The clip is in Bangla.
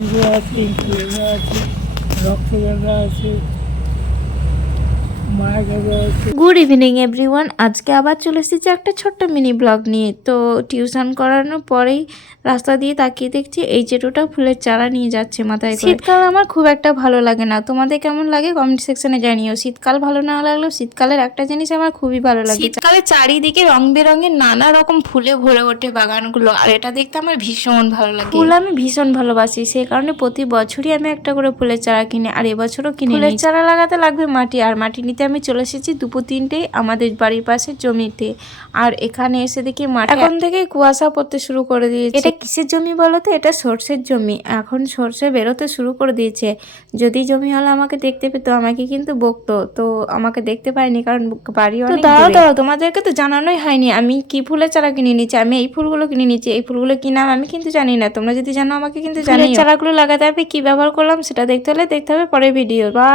আছে, ইনফ্লুয়েঞ্জা আছে, রক্তগন্ধা আছে, মায়াগন্ধা আছে। Good evening everyone. আজকে আবার চলে এসেছি একটা ছোট্ট মিনি ব্লগ নিয়ে। তো টিউশন করানোর পরেই রাস্তা দিয়ে তাকিয়ে দেখছি এই জেঠুটা ফুলের চারা নিয়ে যাচ্ছে মাথায় করে। শীতকাল আমার খুব একটা ভালো লাগে না, তোমাদের কেমন লাগে কমেন্ট সেকশনে জানিও। শীতকাল ভালো না লাগলেও শীতকালের একটা জিনিস আমার খুবই ভালো লাগে, শীতকালে চারিদিকে রং বেরঙের নানা রকম ফুলে ভরে ওঠে বাগানগুলো, আর এটা দেখতে আমার ভীষণ ভালো লাগে। ফুল আমি ভীষণ ভালোবাসি, সেই কারণে প্রতি বছরই আমি একটা করে ফুলের চারা কিনি, আর এবছরও কিনে। ফুলের চারা লাগাতে লাগবে মাটি, আর মাটি নিতে আমি চলে এসেছি দুপুর 3টেয় আমাদের বাড়ির পাশে জমিতে। আর এখানে এসে দেখি মাঠে এখন থেকে কুয়াশা পড়তে শুরু করে দিয়েছে। এটা কিসের জমি বলো তো? এটা সর্ষের জমি। এখন সর্ষে বেরোতে শুরু করে দিয়েছে। যদি জমি হলে আমাকে দেখতে পেতো, আমাকে কিন্তু বকতো। তো আমাকে দেখতে পাইনি কারণ বাড়ি অনেক দূরে। দাঁড়াও, তোমাদেরকে তো জানানোই হয়নি আমি কি ফুলের চারা কিনে নিচ্ছি। আমি এই ফুলগুলো কিনে নিচ্ছি। এই ফুলগুলো কি নাম আমি কিন্তু জানি না, তোমরা যদি জানো আমাকে কিন্তু জানিও। চারাগুলো লাগাতে আমি কি ব্যবহার করলাম সেটা দেখতে হলে দেখতে হবে পরের ভিডিও। বা